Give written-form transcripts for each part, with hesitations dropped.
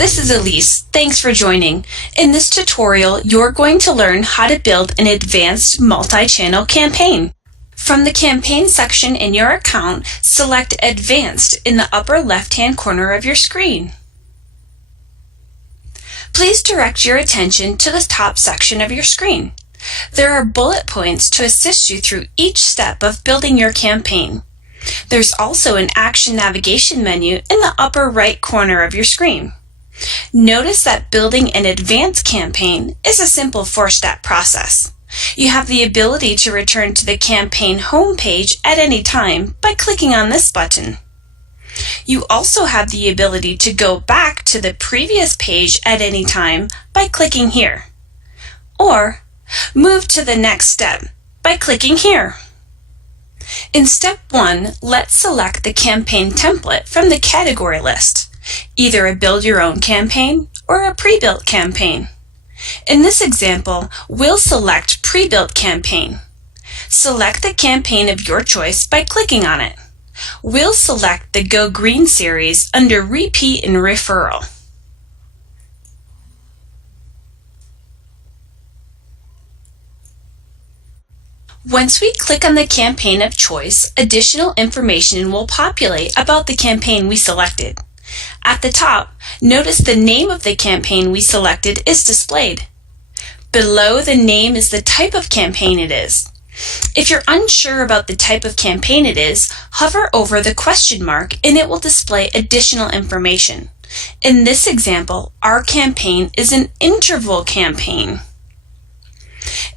this is Elise. Thanks for joining. In this tutorial, you're going to learn how to build an advanced multi-channel campaign. From the campaign section in your account, select Advanced in the upper left-hand corner of your screen. Please direct your attention to the top section of your screen. There are bullet points to assist you through each step of building your campaign. There's also an action navigation menu in the upper right corner of your screen. Notice that building an advanced campaign is a simple 4-step process. You have the ability to return to the campaign homepage at any time by clicking on this button. You also have the ability to go back to the previous page at any time by clicking here, or move to the next step by clicking here. In step 1, let's select the campaign template from the category list, either a build your own campaign or a pre-built campaign. In this example, we'll select pre-built campaign. Select the campaign of your choice by clicking on it. We'll select the Go Green series under Repeat and Referral. Once we click on the campaign of choice, additional information will populate about the campaign we selected. At the top, notice the name of the campaign we selected is displayed. Below the name is the type of campaign it is. If you're unsure about the type of campaign it is, hover over the question mark and it will display additional information. In this example, our campaign is an interval campaign.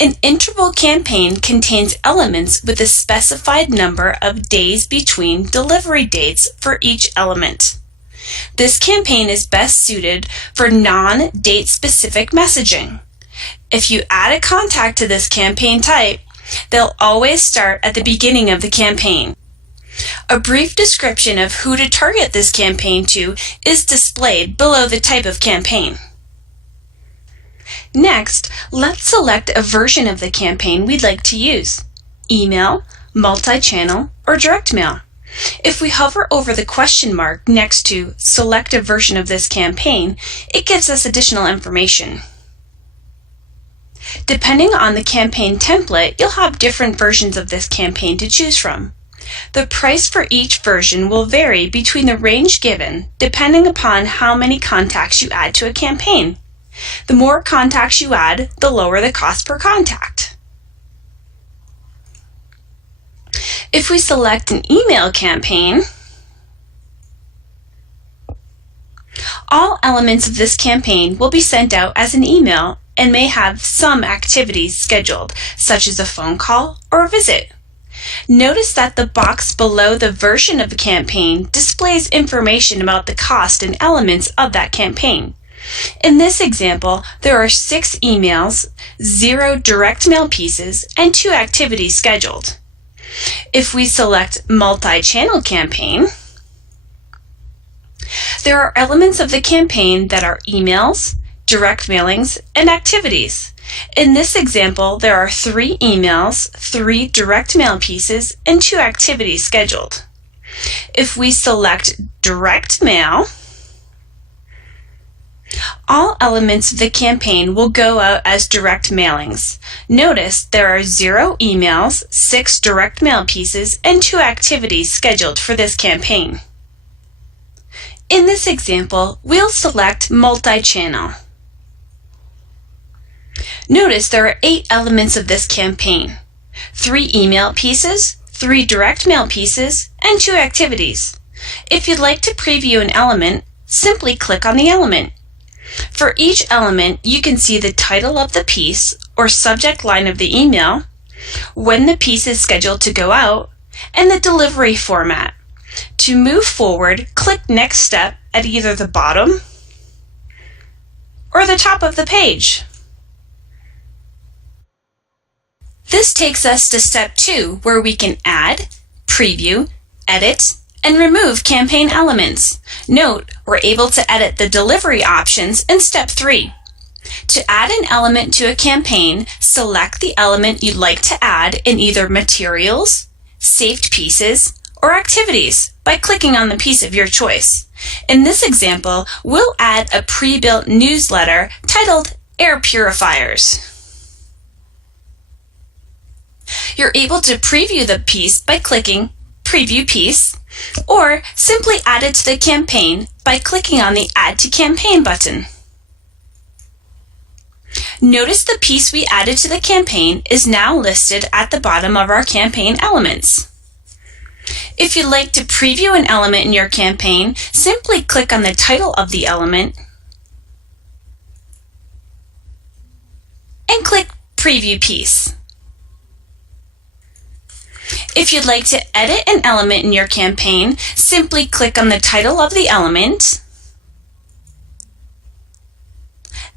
An interval campaign contains elements with a specified number of days between delivery dates for each element. This campaign is best suited for non-date specific messaging. If you add a contact to this campaign type, they'll always start at the beginning of the campaign. A brief description of who to target this campaign to is displayed below the type of campaign. Next, let's select a version of the campaign we'd like to use: email, multi-channel, or direct mail. If we hover over the question mark next to select a version of this campaign, it gives us additional information. Depending on the campaign template, you'll have different versions of this campaign to choose from. The price for each version will vary between the range given, depending upon how many contacts you add to a campaign. The more contacts you add, the lower the cost per contact. If we select an email campaign, all elements of this campaign will be sent out as an email and may have some activities scheduled, such as a phone call or a visit. Notice that the box below the version of the campaign displays information about the cost and elements of that campaign. In this example, there are 6 emails, 0 direct mail pieces, and 2 activities scheduled. If we select multi-channel campaign, there are elements of the campaign that are emails, direct mailings, and activities. In this example, there are 3 emails, 3 direct mail pieces, and 2 activities scheduled. If we select direct mail, all elements of the campaign will go out as direct mailings. Notice there are 0 emails, 6 direct mail pieces, and 2 activities scheduled for this campaign. In this example, we'll select multi-channel. Notice there are 8 elements of this campaign: 3 email pieces, 3 direct mail pieces, and 2 activities. If you'd like to preview an element, simply click on the element. For each element, you can see the title of the piece or subject line of the email, when the piece is scheduled to go out, and the delivery format. To move forward, click Next Step at either the bottom or the top of the page. This takes us to step 2, where we can add, preview, edit, and remove campaign elements. Note, we're able to edit the delivery options in step 3. To add an element to a campaign, select the element you'd like to add in either Materials, Saved Pieces, or activities by clicking on the piece of your choice. In this example, we'll add a pre-built newsletter titled Air Purifiers. You're able to preview the piece by clicking Preview Piece, or simply add it to the campaign by clicking on the Add to Campaign button. Notice the piece we added to the campaign is now listed at the bottom of our campaign elements. If you'd like to preview an element in your campaign, simply click on the title of the element and click Preview Piece. If you'd like to edit an element in your campaign, simply click on the title of the element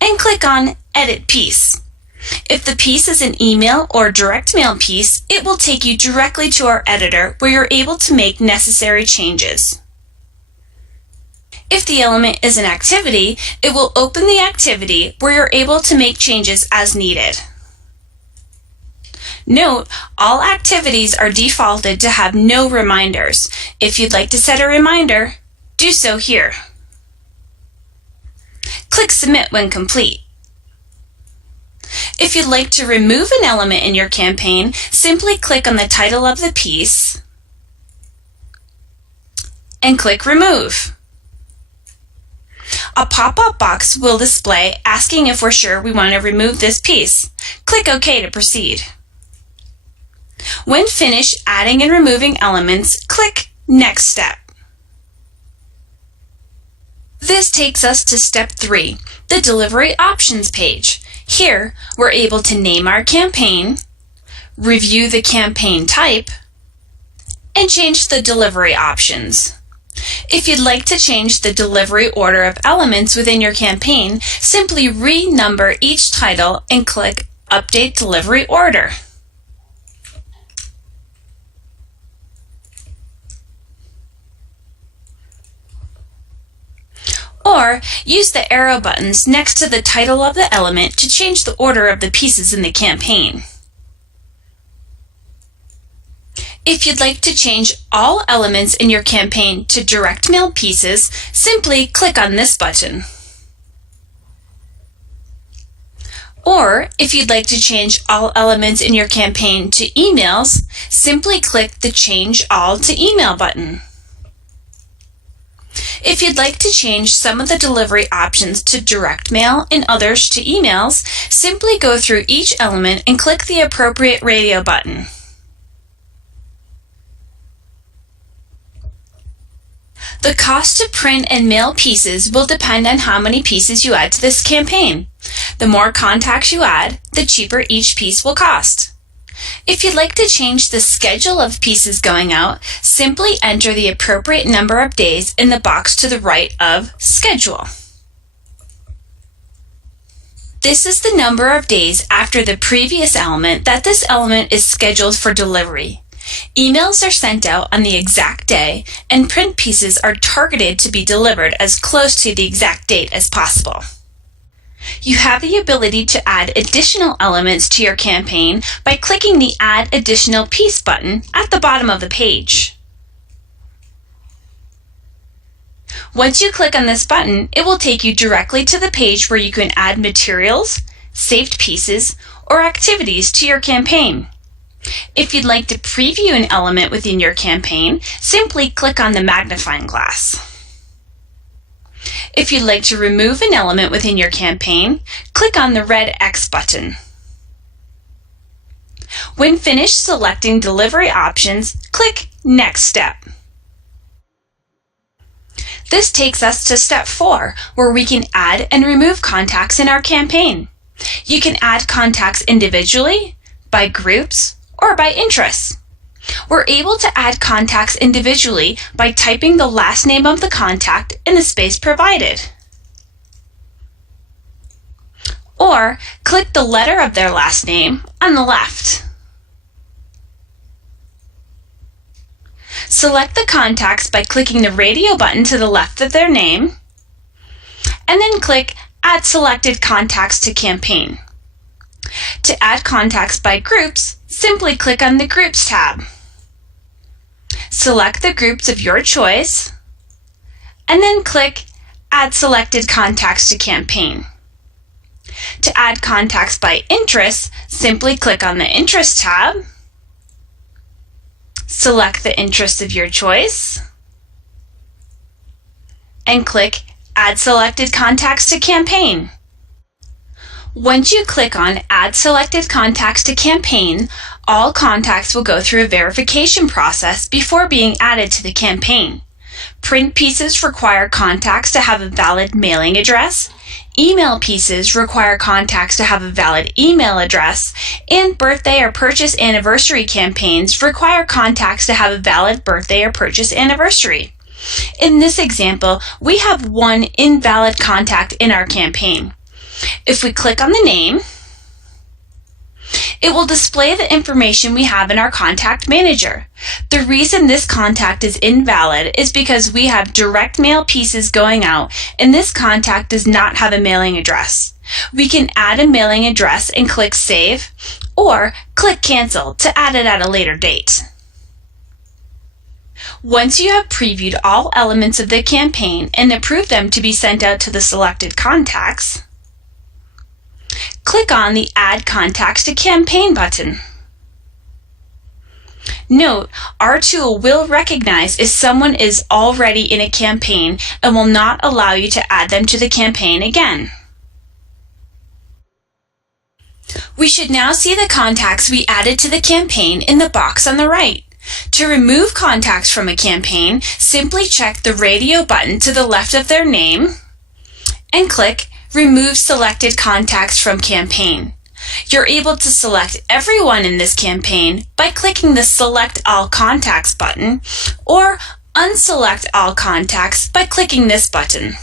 and click on Edit Piece. If the piece is an email or direct mail piece, it will take you directly to our editor where you're able to make necessary changes. If the element is an activity, it will open the activity where you're able to make changes as needed. Note, all activities are defaulted to have no reminders. If you'd like to set a reminder, do so here. Click Submit when complete. If you'd like to remove an element in your campaign, simply click on the title of the piece and click Remove. A pop-up box will display asking if we're sure we want to remove this piece. Click OK to proceed. When finished adding and removing elements, click Next Step. This takes us to Step 3, the Delivery Options page. Here, we're able to name our campaign, review the campaign type, and change the delivery options. If you'd like to change the delivery order of elements within your campaign, simply renumber each title and click Update Delivery Order. Or use the arrow buttons next to the title of the element to change the order of the pieces in the campaign. If you'd like to change all elements in your campaign to direct mail pieces, simply click on this button. Or if you'd like to change all elements in your campaign to emails, simply click the Change All to Email button. If you'd like to change some of the delivery options to direct mail and others to emails, simply go through each element and click the appropriate radio button. The cost to print and mail pieces will depend on how many pieces you add to this campaign. The more contacts you add, the cheaper each piece will cost. If you'd like to change the schedule of pieces going out, simply enter the appropriate number of days in the box to the right of Schedule. This is the number of days after the previous element that this element is scheduled for delivery. Emails are sent out on the exact day, and print pieces are targeted to be delivered as close to the exact date as possible. You have the ability to add additional elements to your campaign by clicking the Add Additional Piece button at the bottom of the page. Once you click on this button, it will take you directly to the page where you can add materials, saved pieces, or activities to your campaign. If you'd like to preview an element within your campaign, simply click on the magnifying glass. If you'd like to remove an element within your campaign, click on the red X button. When finished selecting delivery options, click Next Step. This takes us to Step 4, where we can add and remove contacts in our campaign. You can add contacts individually, by groups, or by interests. We're able to add contacts individually by typing the last name of the contact in the space provided. Or click the letter of their last name on the left. Select the contacts by clicking the radio button to the left of their name, and then click Add Selected Contacts to Campaign. To add contacts by groups, simply click on the Groups tab. select the groups of your choice, and then click Add Selected Contacts to Campaign. To add contacts by interest, simply click on the Interest tab, select the interest of your choice, and click Add Selected Contacts to Campaign. Once you click on Add Selected Contacts to Campaign, all contacts will go through a verification process before being added to the campaign. Print pieces require contacts to have a valid mailing address, email pieces require contacts to have a valid email address, and birthday or purchase anniversary campaigns require contacts to have a valid birthday or purchase anniversary. In this example, we have one invalid contact in our campaign. If we click on the name, it will display the information we have in our contact manager. The reason this contact is invalid is because we have direct mail pieces going out and this contact does not have a mailing address. We can add a mailing address and click Save, or click Cancel to add it at a later date. Once you have previewed all elements of the campaign and approved them to be sent out to the selected contacts, click on the Add Contacts to Campaign button. Note, our tool will recognize if someone is already in a campaign and will not allow you to add them to the campaign again. We should now see the contacts we added to the campaign in the box on the right. To remove contacts from a campaign, simply check the radio button to the left of their name and click Remove Selected Contacts from Campaign. You're able to select everyone in this campaign by clicking the Select All Contacts button or unselect all contacts by clicking this button.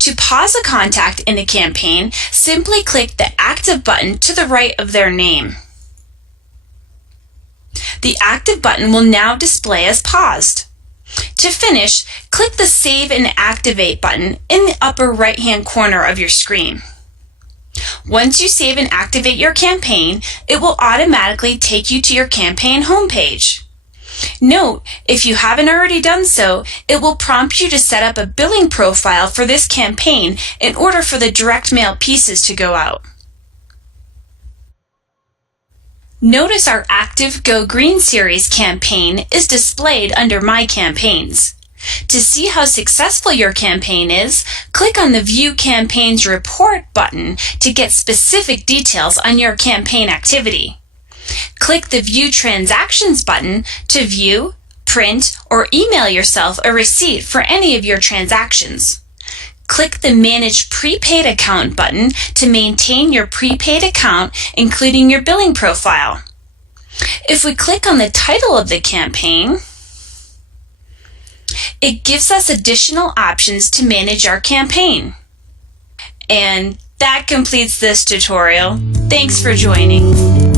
To pause a contact in a campaign, simply click the Active button to the right of their name. The Active button will now display as paused. To finish, click the Save and Activate button in the upper right-hand corner of your screen. Once you save and activate your campaign, it will automatically take you to your campaign homepage. Note, if you haven't already done so, it will prompt you to set up a billing profile for this campaign in order for the direct mail pieces to go out. Notice our active Go Green Series campaign is displayed under My Campaigns. To see how successful your campaign is, click on the View Campaigns Report button to get specific details on your campaign activity. Click the View Transactions button to view, print, or email yourself a receipt for any of your transactions. Click the Manage Prepaid Account button to maintain your prepaid account, including your billing profile. If we click on the title of the campaign, it gives us additional options to manage our campaign. And that completes this tutorial. Thanks for joining.